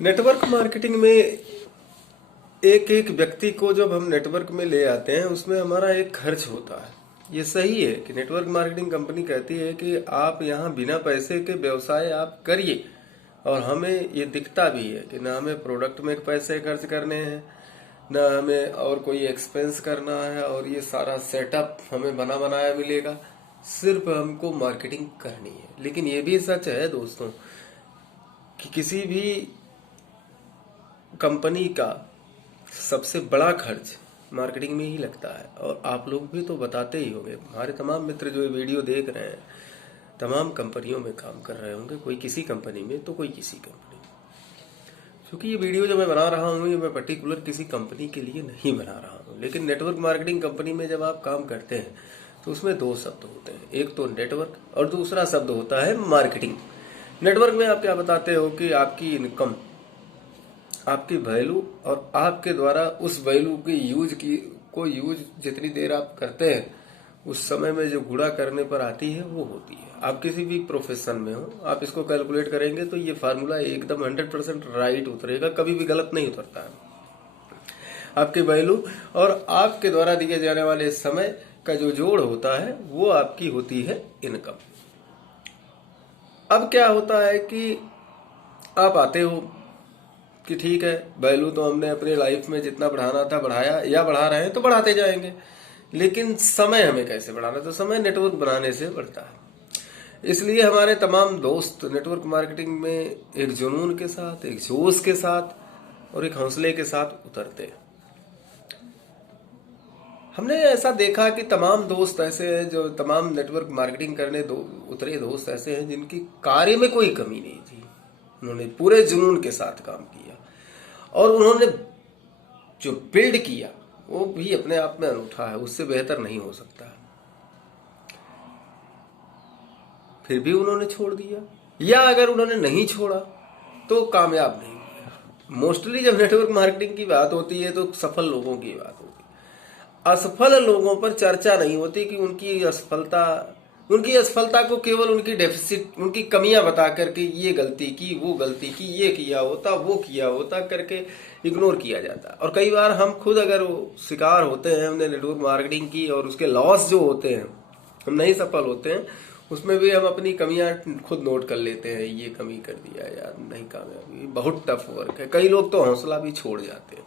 Network marketing में एक एक व्यक्ति को जब हम नेटवर्क में ले आते हैं उसमें हमारा एक खर्च होता है। ये सही है कि नेटवर्क मार्केटिंग कंपनी कहती है कि आप यहाँ बिना पैसे के व्यवसाय आप करिए, और हमें ये दिखता भी है कि ना हमें प्रोडक्ट में पैसे खर्च करने हैं, ना हमें और कोई एक्सपेंस करना है, और ये सारा सेटअप हमें बना बनाया मिलेगा, सिर्फ हमको मार्केटिंग करनी है। लेकिन ये भी सच है दोस्तों कि किसी भी कंपनी का सबसे बड़ा खर्च मार्केटिंग में ही लगता है। और आप लोग भी तो बताते ही होंगे, हमारे तमाम मित्र जो ये वीडियो देख रहे हैं तमाम कंपनियों में काम कर रहे होंगे, कोई किसी कंपनी में तो कोई किसी कंपनी में। क्योंकि ये वीडियो जो मैं बना रहा हूँ ये मैं पर्टिकुलर किसी कंपनी के लिए नहीं बना रहा हूँ, लेकिन नेटवर्क मार्केटिंग कंपनी में जब आप काम करते हैं तो उसमें दो शब्द होते हैं, एक तो नेटवर्क और दूसरा शब्द होता है मार्केटिंग। नेटवर्क में आप क्या बताते हो कि आपकी इनकम, आपकी वैल्यू और आपके द्वारा उस वैल्यू की यूज जितनी देर आप करते हैं उस समय में जो गुणा करने पर आती है वो होती है। आप किसी भी प्रोफेशन में हो, आप इसको कैलकुलेट करेंगे तो ये फार्मूला एकदम 100% राइट उतरेगा, कभी भी गलत नहीं उतरता है। आपकी वैल्यू और आपके द्वारा दिए जाने वाले समय का जो जोड़ होता है वो आपकी होती है इनकम। अब क्या होता है कि आप आते हो कि ठीक है, वैल्यू तो हमने अपने लाइफ में जितना बढ़ाना था बढ़ाया या बढ़ा रहे हैं तो बढ़ाते जाएंगे, लेकिन समय हमें कैसे बढ़ाना, तो समय नेटवर्क बनाने से बढ़ता है। इसलिए हमारे तमाम दोस्त नेटवर्क मार्केटिंग में एक जुनून के साथ, एक जोश के साथ और एक हौसले के साथ उतरते हैं। हमने ऐसा देखा कि तमाम दोस्त ऐसे हैं, जो तमाम नेटवर्क मार्केटिंग करने उतरे दोस्त ऐसे हैं जिनकी कार्य में कोई कमी नहीं थी। उन्होंने पूरे जुनून के साथ काम किया और उन्होंने जो बिल्ड किया वो भी अपने आप में अनूठा है, उससे बेहतर नहीं हो सकता। फिर भी उन्होंने छोड़ दिया, या अगर उन्होंने नहीं छोड़ा तो कामयाब नहीं हुआ। मोस्टली जब नेटवर्क मार्केटिंग की बात होती है तो सफल लोगों की बात होती है। असफल लोगों पर चर्चा नहीं होती कि उनकी असफलता को केवल उनकी डेफिसिट, उनकी कमियां बता करके ये गलती की, वो गलती की, ये किया होता, वो किया होता करके इग्नोर किया जाता। और कई बार हम खुद अगर वो शिकार होते हैं हमने नेटवर्क मार्केटिंग की और उसके लॉस जो होते हैं, हम नहीं सफल होते हैं, उसमें भी हम अपनी कमियां खुद नोट कर लेते हैं, ये कमी कर दिया यार, नहीं कामयाबी, बहुत टफ वर्क है। कई लोग तो हौसला भी छोड़ जाते हैं।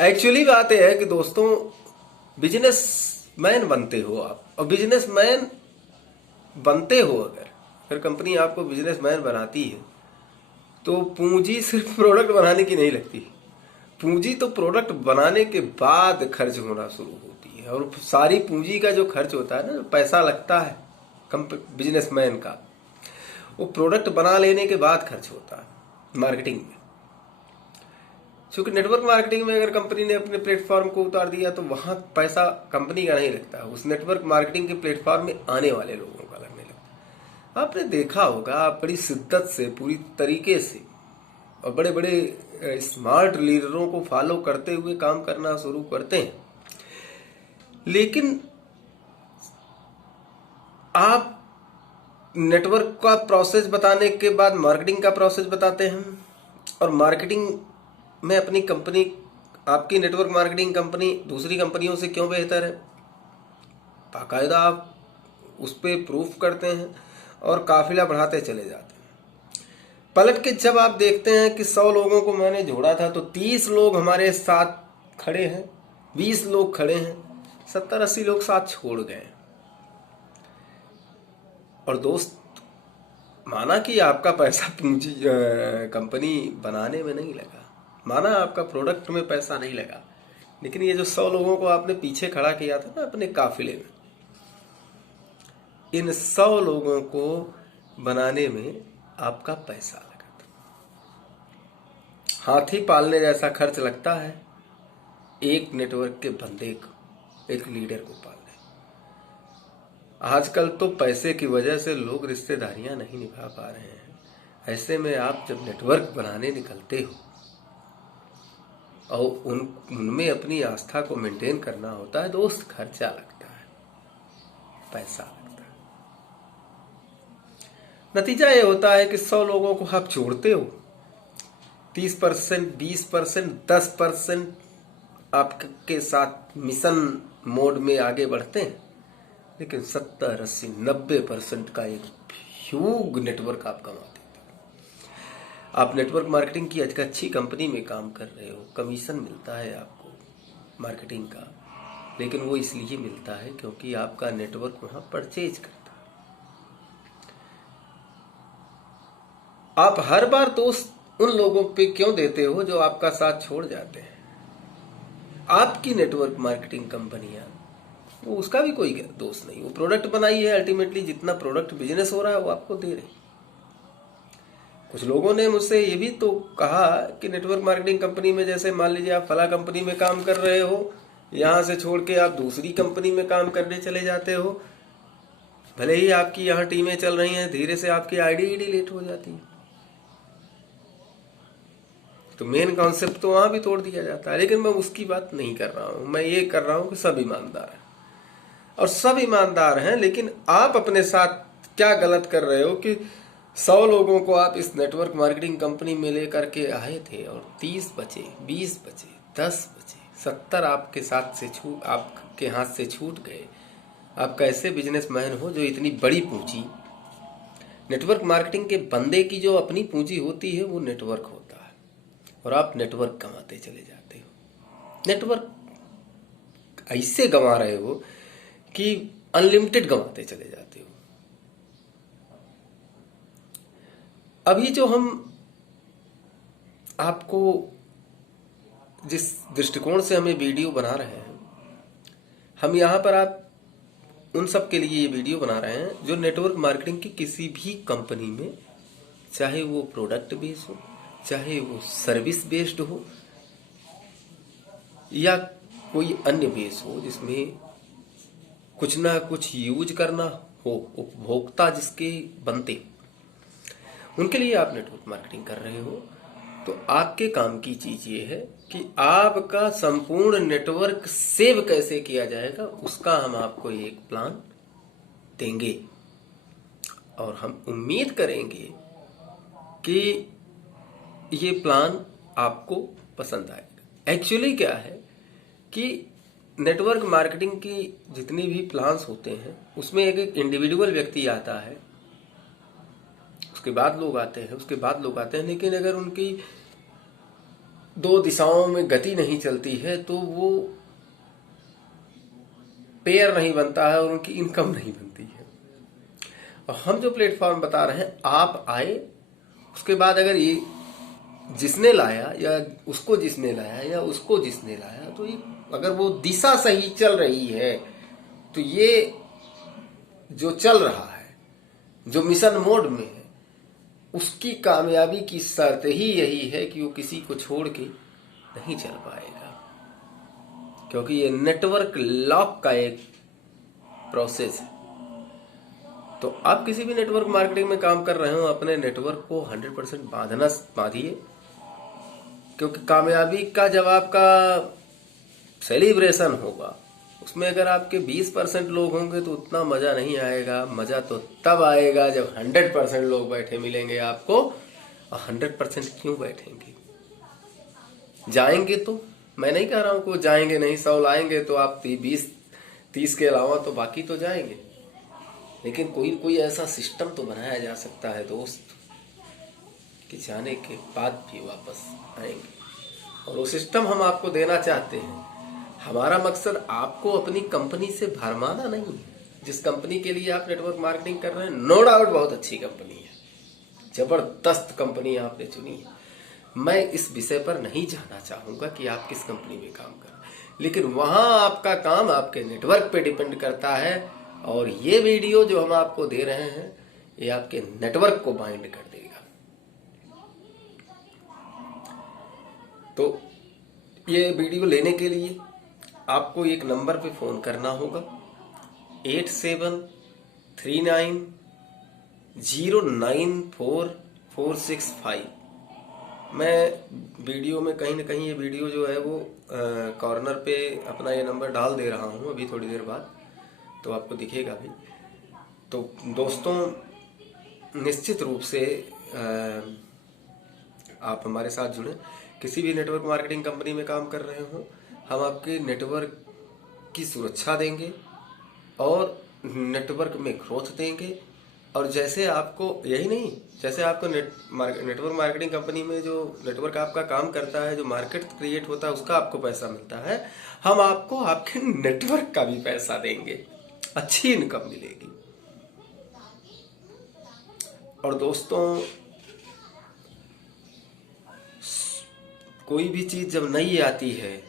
एक्चुअली बात यह है कि दोस्तों, बिजनेस मैन बनते हो आप, और बिजनेसमैन बनते हो अगर कंपनी आपको बिजनेसमैन बनाती है तो पूंजी सिर्फ प्रोडक्ट बनाने की नहीं लगती। पूंजी तो प्रोडक्ट बनाने के बाद खर्च होना शुरू होती है, और सारी पूंजी का जो खर्च होता है ना, जो पैसा लगता है बिजनेसमैन का, वो प्रोडक्ट बना लेने के बाद खर्च होता है मार्केटिंग में। क्योंकि नेटवर्क मार्केटिंग में अगर कंपनी ने अपने प्लेटफॉर्म को उतार दिया तो वहां पैसा कंपनी का नहीं लगता, उस नेटवर्क मार्केटिंग के प्लेटफॉर्म में आने वाले लोगों का लगने लगता है। आपने देखा होगा, आप बड़ी शिद्दत से, पूरी तरीके से और बड़े बड़े स्मार्ट लीडरों को फॉलो करते हुए काम करना शुरू करते हैं, लेकिन आप नेटवर्क का प्रोसेस बताने के बाद मार्केटिंग का प्रोसेस बताते हैं, और मार्केटिंग में अपनी कंपनी, आपकी नेटवर्क मार्केटिंग कंपनी दूसरी कंपनियों से क्यों बेहतर है, बाकायदा आप उस पर प्रूफ करते हैं और काफिला बढ़ाते चले जाते हैं। पलट के जब आप देखते हैं कि 100 लोगों को मैंने जोड़ा था तो 30 लोग हमारे साथ खड़े हैं, 20 लोग खड़े हैं, 70-80 लोग साथ छोड़ गए। और दोस्त, माना कि आपका पैसा पूंजी कंपनी बनाने में नहीं लगा, माना आपका प्रोडक्ट में पैसा नहीं लगा, लेकिन ये जो 100 लोगों को आपने पीछे खड़ा किया था ना अपने काफिले में, इन 100 लोगों को बनाने में आपका पैसा लगा था। हाथी पालने जैसा खर्च लगता है एक नेटवर्क के बंदे को, एक लीडर को पालने। आजकल तो पैसे की वजह से लोग रिश्तेदारियां नहीं निभा पा रहे हैं। ऐसे में आप जब नेटवर्क बनाने निकलते हो और उनमें अपनी आस्था को मेंटेन करना होता है दोस्त, खर्चा लगता है, पैसा लगता है। नतीजा ये होता है कि 100 लोगों को आप जोड़ते हो 30%, 20%, 10% आपके साथ मिशन मोड में आगे बढ़ते हैं, लेकिन 70, 80, 90% का एक ह्यूज नेटवर्क आप कमाते हैं। आप नेटवर्क मार्केटिंग की अच्छी कंपनी में काम कर रहे हो, कमीशन मिलता है आपको मार्केटिंग का, लेकिन वो इसलिए मिलता है क्योंकि आपका नेटवर्क वहां परचेज करता है। आप हर बार दोष उन लोगों पे क्यों देते हो जो आपका साथ छोड़ जाते हैं? आपकी नेटवर्क मार्केटिंग कंपनियां, वो उसका भी कोई दोष नहीं, वो प्रोडक्ट बनाई है, अल्टीमेटली जितना प्रोडक्ट बिजनेस हो रहा है वो आपको दे रही। कुछ लोगों ने मुझसे ये भी तो कहा कि नेटवर्क मार्केटिंग कंपनी में, जैसे मान लीजिए आप फला कंपनी में काम कर रहे हो, यहां से छोड़ के आप दूसरी कंपनी में काम करने चले जाते हो, भले ही आपकी यहाँ टीमें चल रही हैं, धीरे से आपकी आईडी डिलीट हो जाती है, तो मेन कॉन्सेप्ट तो वहां भी तोड़ दिया जाता है। लेकिन मैं उसकी बात नहीं कर रहा हूं, मैं ये कर रहा हूं कि सब ईमानदार हैं, और सब ईमानदार हैं, लेकिन आप अपने साथ क्या गलत कर रहे हो कि 100 लोगों को आप इस नेटवर्क मार्केटिंग कंपनी में लेकर के आए थे और 30 बचे, 20 बचे, 10 बचे, 70 आपके साथ से आपके हाथ से छूट गए। आप कैसे बिजनेसमैन हो जो इतनी बड़ी पूंजी, नेटवर्क मार्केटिंग के बंदे की जो अपनी पूंजी होती है वो नेटवर्क होता है, और आप नेटवर्क गंवाते चले जाते हो। नेटवर्क ऐसे गंवा रहे हो कि अनलिमिटेड गंवाते चले जाते हो। अभी जो हम आपको जिस दृष्टिकोण से हमें वीडियो बना रहे हैं, हम यहाँ पर आप उन सब के लिए ये वीडियो बना रहे हैं जो नेटवर्क मार्केटिंग की किसी भी कंपनी में, चाहे वो प्रोडक्ट बेस्ड हो, चाहे वो सर्विस बेस्ड हो, या कोई अन्य बेस हो जिसमें कुछ ना कुछ यूज करना हो, उपभोक्ता जिसके बनते, उनके लिए आप नेटवर्क मार्केटिंग कर रहे हो, तो आपके काम की चीज ये है कि आपका संपूर्ण नेटवर्क सेव कैसे किया जाएगा, उसका हम आपको एक प्लान देंगे, और हम उम्मीद करेंगे कि ये प्लान आपको पसंद आएगा। एक्चुअली क्या है कि नेटवर्क मार्केटिंग की जितनी भी प्लान्स होते हैं उसमें एक इंडिविजुअल व्यक्ति आता है, उसके बाद लोग आते हैं, उसके बाद लोग आते हैं, लेकिन अगर उनकी 2 दिशाओं में गति नहीं चलती है तो वो पेयर नहीं बनता है और उनकी इनकम नहीं बनती है। और हम जो प्लेटफॉर्म बता रहे हैं, आप आए, उसके बाद अगर ये जिसने लाया या उसको जिसने लाया या उसको जिसने लाया, तो ये अगर वो दिशा सही चल रही है तो ये जो चल रहा है, जो मिशन मोड में है, उसकी कामयाबी की शर्त ही यही है कि वो किसी को छोड़ के नहीं चल पाएगा, क्योंकि ये नेटवर्क लॉक का एक प्रोसेस है। तो आप किसी भी नेटवर्क मार्केटिंग में काम कर रहे हो, अपने नेटवर्क को 100% बांधिए, क्योंकि कामयाबी का जब आपका सेलिब्रेशन होगा, उसमें अगर आपके 20% लोग होंगे तो उतना मजा नहीं आएगा। मजा तो तब आएगा जब 100% लोग बैठे मिलेंगे आपको। और 100% क्यों बैठेंगे? जाएंगे तो, मैं नहीं कह रहा हूं कि जाएंगे नहीं, 100 लाएंगे तो आप 20-30 के अलावा तो बाकी तो जाएंगे, लेकिन कोई ऐसा सिस्टम तो बनाया जा सकता है दोस्त कि जाने के बाद भी वापस आएंगे, और वो सिस्टम हम आपको देना चाहते हैं। हमारा मकसद आपको अपनी कंपनी से भरमाना नहीं है। जिस कंपनी के लिए आप नेटवर्क मार्केटिंग कर रहे हैं, नो डाउट बहुत अच्छी कंपनी है, जबरदस्त कंपनी आपने चुनी है। मैं इस विषय पर नहीं जाना चाहूंगा कि आप किस कंपनी में काम कर रहे हैं, लेकिन वहां आपका काम आपके नेटवर्क पे डिपेंड करता है, और ये वीडियो जो हम आपको दे रहे हैं ये आपके नेटवर्क को बाइंड कर देगा। तो ये वीडियो लेने के लिए आपको एक नंबर पे फोन करना होगा, 8739044465। मैं वीडियो में कहीं ना कहीं ये वीडियो जो है वो कॉर्नर पे अपना ये नंबर डाल दे रहा हूँ अभी थोड़ी देर बाद, तो आपको दिखेगा भी। तो दोस्तों, निश्चित रूप से आप हमारे साथ जुड़ें, किसी भी नेटवर्क मार्केटिंग कंपनी में काम कर रहे हो, हम आपके नेटवर्क की सुरक्षा देंगे और नेटवर्क में ग्रोथ देंगे। और जैसे आपको यही नहीं, जैसे आपको नेटवर्क मार्केटिंग कंपनी में जो नेटवर्क आपका काम करता है, जो मार्केट क्रिएट होता है, उसका आपको पैसा मिलता है, हम आपको आपके नेटवर्क का भी पैसा देंगे, अच्छी इनकम मिलेगी। और दोस्तों, कोई भी चीज जब नई आती है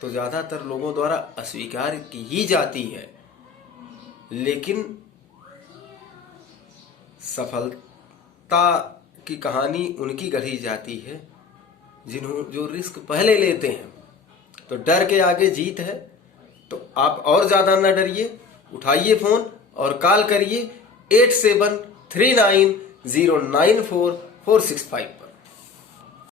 तो ज्यादातर लोगों द्वारा अस्वीकार की ही जाती है, लेकिन सफलता की कहानी उनकी गढ़ी जाती है जो रिस्क पहले लेते हैं। तो डर के आगे जीत है। तो आप और ज्यादा ना डरिए, उठाइए फोन और कॉल करिए 8739094465 पर।